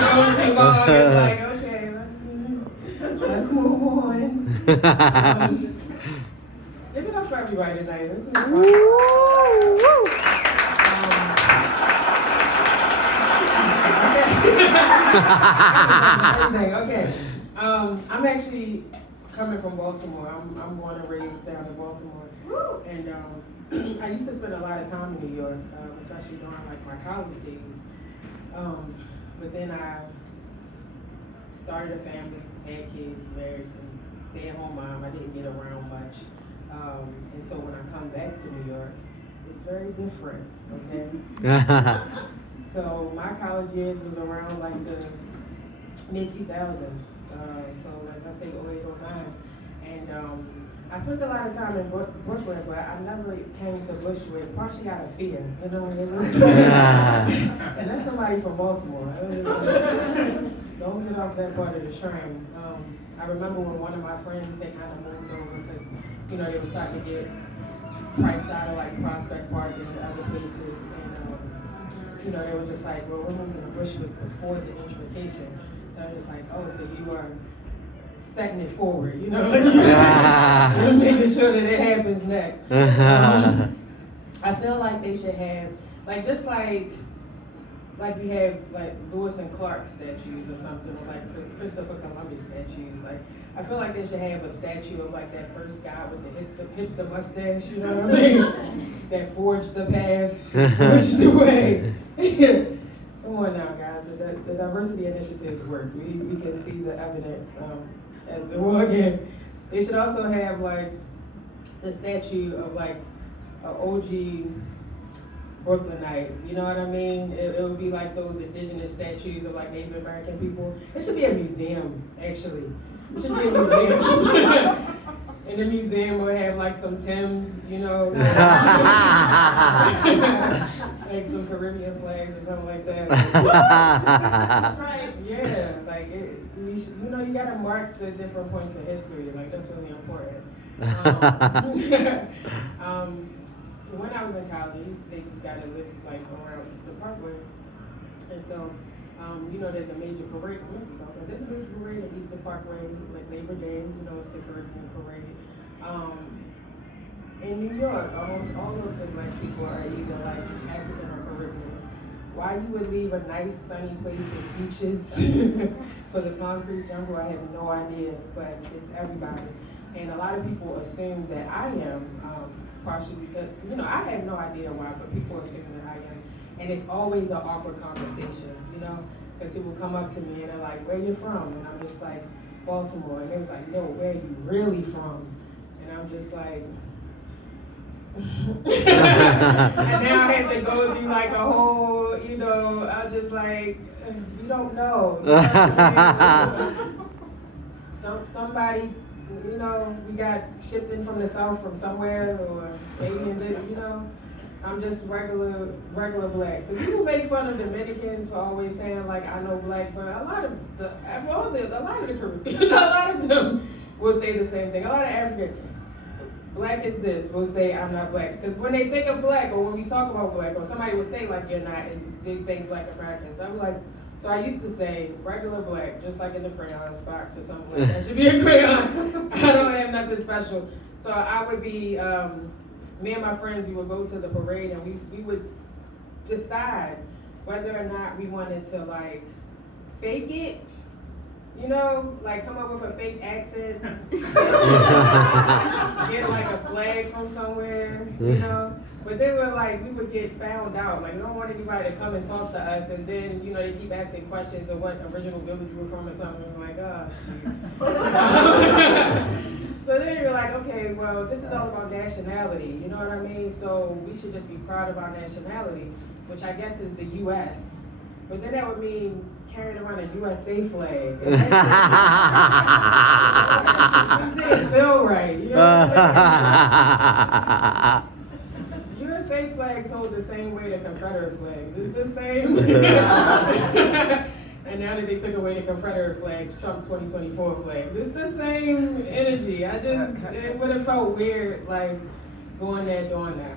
goes too long, it's like, okay, let's move on. Give it up for everybody tonight. This was fun. Okay. I'm actually coming from Baltimore. I'm born and raised down in Baltimore, and I used to spend a lot of time in New York, especially during like my college days. But then I started a family, had kids, married, and stay-at-home mom. I didn't get around much, and so when I come back to New York, it's very different. Okay. So my college years was around like the mid-2000s. So like I say, 08, 09. And I spent a lot of time in Brooklyn, but I never came to Bushwick, partially out of fear, you know. And that's somebody from Baltimore. Don't get off that part of the train. I remember when one of my friends, they kind of moved over because, you know, they were starting to get priced out of like Prospect Park and other places. You know, they were just like, well, we're moving to Bushwick before the gentrification. So I was just like, oh, so you are setting it forward, you know? You're making sure that it happens next. I feel like they should have, like, just like we have, like, Lewis and Clark statues or something, or like Christopher Columbus statues. Like, I feel like they should have a statue of, like, that first guy with the hipster mustache, you know what I mean? That forged the path, forged the way. Come on now, guys. The diversity initiatives work. We can see the evidence as we walk in. They should also have like the statue of like an OG Brooklynite. You know what I mean? It would be like those indigenous statues of like Native American people. It should be a museum, actually. It should be a museum. In the museum, we'll have like some Timbs, you know, like some Caribbean flags or something like that. Right? Yeah, like you know, you gotta mark the different points of history. Like that's really important. When I was in college, they just gotta live like around Eastern Parkway, and so. You know, there's a major parade. There's a major parade at Eastern Parkway, like Labor Day. You know, it's the Caribbean parade. In New York, almost all of the black people are either like African or Caribbean. Why you would leave a nice sunny place with beaches for the concrete jungle, I have no idea. But it's everybody, and a lot of people assume that I am partially because you know I have no idea why, but people assume that I am. And it's always an awkward conversation, you know, because people come up to me and they're like, where you from? And I'm just like, Baltimore. And they was like, no, where you really from? And I'm just like, and now I have to go through like a whole, you know, I'm just like, you don't know. You know somebody, you know, we got shipped in from the South from somewhere, or alien, you know. I'm just regular black. But people make fun of Dominicans for always saying like I know black, but a lot of the Caribbean, a lot of them will say the same thing. A lot of African black is this will say I'm not black because when they think of black or when we talk about black or somebody will say like you're not, they think black Americans. I'm like, so I used to say regular black, just like in the crayons box or something like that. Should be a crayon. I don't have nothing special. So I would be. Me and my friends, we would go to the parade and we would decide whether or not we wanted to like fake it, you know, like come up with a fake accent, get like a flag from somewhere, you know. But they were like, we would get found out. Like, we don't want anybody to come and talk to us, and then, you know, they keep asking questions of what original village you were from or something. And we're like, oh, so then you're like, okay, well, this is all about nationality, you know what I mean? So we should just be proud of our nationality, which I guess is the U.S. But then that would mean carrying around a USA flag. It didn't feel right, you know what I'm saying? USA flags hold the same way the Confederate flags. It's the same. And now that they took away the Confederate flags, Trump 2024 flags, it's the same energy. It would have felt weird, like, going there doing that.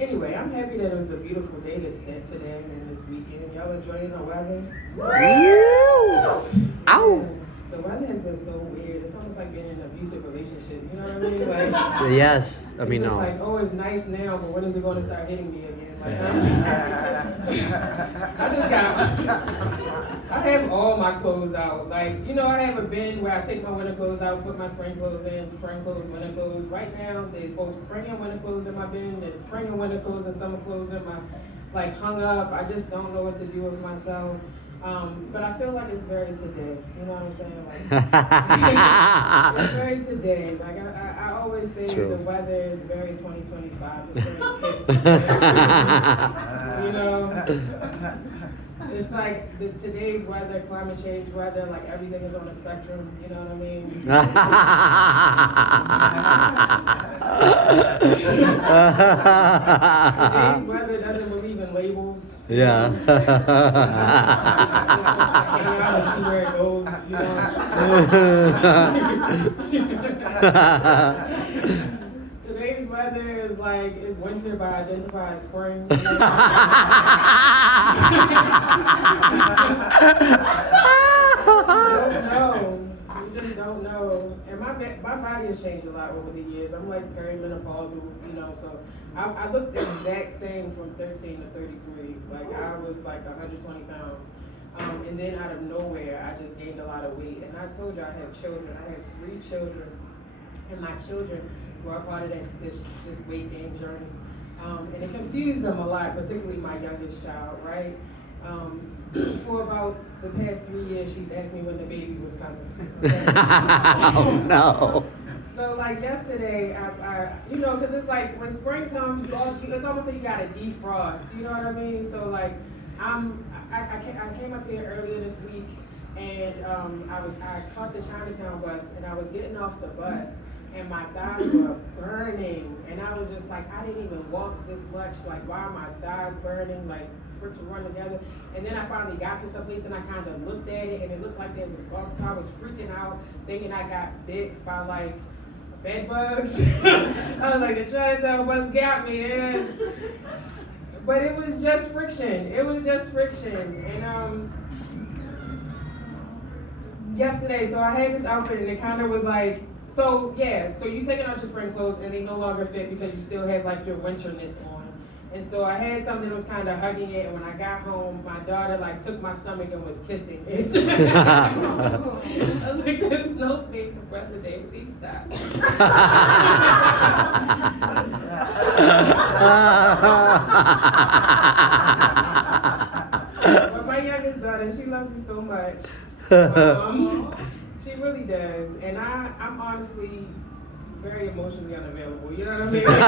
Anyway, I'm happy that it was a beautiful day today and this weekend. Y'all enjoying the weather? Ow! The weather has been so weird. It's almost like being in an abusive relationship. You know what I mean? Like, Yes, I mean, it's no. like, oh, it's nice now, but when is it going to start hitting me again? Like, I have all my clothes out. Like, you know, I have a bin where I take my winter clothes out, put my spring clothes in, spring clothes, winter clothes. Right now, there's both spring and winter clothes in my bin. There's spring and winter clothes and summer clothes in my, like, hung up. I just don't know what to do with myself. But I feel like it's very today. You know what I'm saying? Like, it's very today. Like, I always say the weather is very 2025. It's very you know? It's like today's weather, climate change weather, like everything is on a spectrum, you know what I mean? Today's weather doesn't believe in labels. Yeah. Hang out and see where it goes, you know? Today's weather is like, it's winter but identified as spring. You know? You just don't know. And my body has changed a lot over the years. I'm like perimenopausal, you know, so I looked the exact same from 13 to 33. Like I was like 120 pounds. And then out of nowhere, I just gained a lot of weight. And I told you I have children. I have 3 children. And my children were a part of this weight gain journey. And it confused them a lot, particularly my youngest child, right? For about the past 3 years, she's asked me when the baby was coming. Okay? Oh no. So like yesterday, I you know, because it's like when spring comes, it's almost like you gotta defrost. You know what I mean? So like I came up here earlier this week, and I caught the Chinatown bus, and I was getting off the bus. And my thighs were burning, and I was just like, I didn't even walk this much. Like, why are my thighs burning? Like, for to run together. And then I finally got to some place, and I kind of looked at it, and it looked like there was bugs. So I was freaking out, thinking I got bit by like bed bugs. I was like, the Chinatown bus got me, and but it was just friction. It was just friction, and yesterday, so I had this outfit, and it kind of was like. So yeah, so you taking out your spring clothes and they no longer fit because you still have like your winterness on. And so I had something that was kind of hugging it, and when I got home, my daughter like took my stomach and was kissing it. I was like, there's no space for President, please stop. But my youngest daughter, she loves me so much. She really does, and I'm honestly very emotionally unavailable. You know what I mean? They're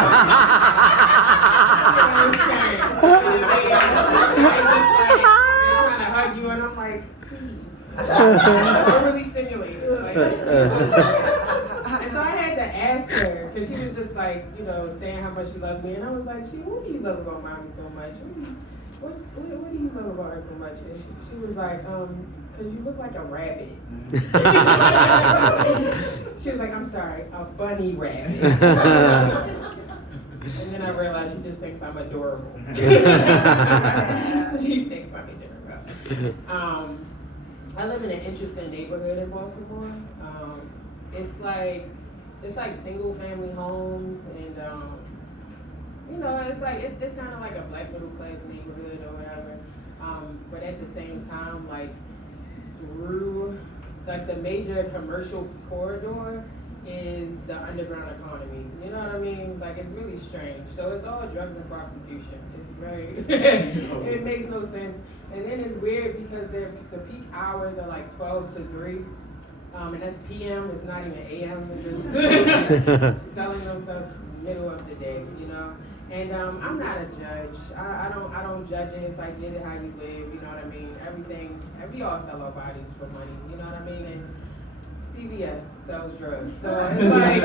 trying to hug you, and I'm like, please. I'm really stimulated. Like, and so I had to ask her because she was just like, you know, saying how much she loved me, and I was like, what do you love about mommy so much? What do you love about her so much? And she was like, because you look like a rabbit. She was like, I'm sorry, a bunny rabbit. And then I realized she just thinks I'm adorable. She thinks I'm adorable. I live in an interesting neighborhood in Baltimore. It's like single family homes, and you know, it's kind of like a black middle class neighborhood or whatever. But at the same time, like through like the major commercial corridor is the underground economy. You know what I mean? Like it's really strange. So it's all drugs and prostitution. It's very it makes no sense. And then it's weird because the peak hours are like 12 to 3. And that's PM, it's not even AM. They're just selling themselves middle of the day, you know? And I'm not a judge. I don't judge it. It's like get it how you live, you know what I mean? We all sell our bodies for money, you know what I mean? And CVS sells drugs. So it's like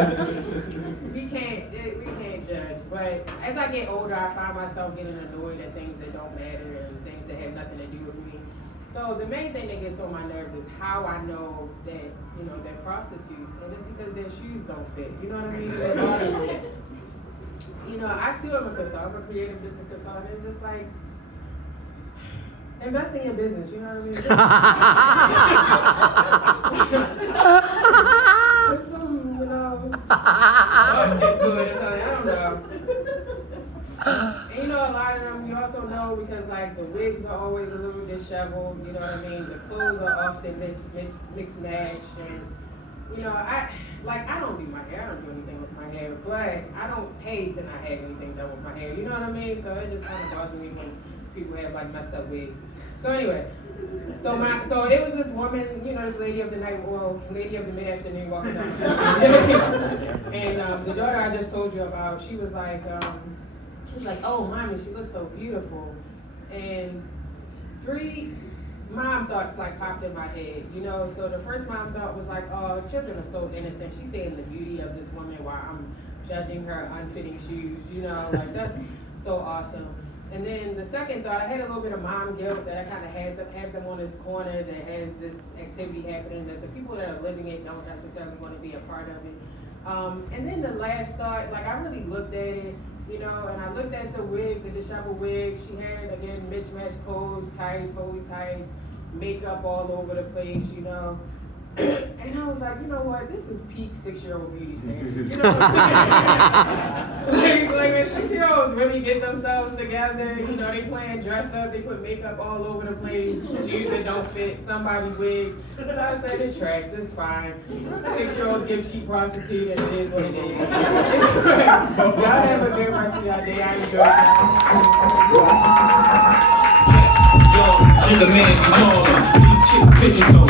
we can't judge. But as I get older, I find myself getting annoyed at things that don't matter and things that have nothing to do with me. So the main thing that gets on my nerves is how I know that, you know, they're prostitutes, and it's because their shoes don't fit. You know what I mean? Their bodies fit. you know, I too am a consultant, I'm a creative business consultant. It's just like investing in business, you know what I mean? Put some, you know, thought into it or something, I don't know. And you know, a lot of them, you also know because like the wigs are always a little disheveled, you know what I mean? The clothes are often mixed matched, and you know, I don't do my hair, I don't do anything with my hair, but I don't pay to not have anything done with my hair, you know what I mean? So it just kind of bothers me when people have like messed up wigs. So anyway, so it was this woman, you know, this lady of the night, well, lady of the mid-afternoon walking down the street. And the daughter I just told you about, she was like, oh, mommy, she looks so beautiful. And 3 mom thoughts like popped in my head, you know. So the first mom thought was like, oh, children are so innocent. She's saying the beauty of this woman while I'm judging her unfitting shoes, you know, like that's so awesome. And then the second thought, I had a little bit of mom guilt that I kind of have them on this corner that has this activity happening that the people that are living it don't necessarily want to be a part of it. And then the last thought, like I really looked at it, you know, and I looked at the wig, the disheveled wig. She had, again, mismatched clothes, tights, holy tights, makeup all over the place, you know. And I was like, you know what, this is peak 6-year-old beauty standard. You know what I'm saying? Like when 6-year-olds really get themselves together, you know, they playing dress up, they put makeup all over the place, shoes that don't fit somebody's wig. So I said, it tracks, it's fine. 6-year-olds give cheap prostitute and it is what it is. Y'all have a good rest of y'all day. I enjoyed it. Yes, yo, you're the man, you know, deep chicks, pigeon toes,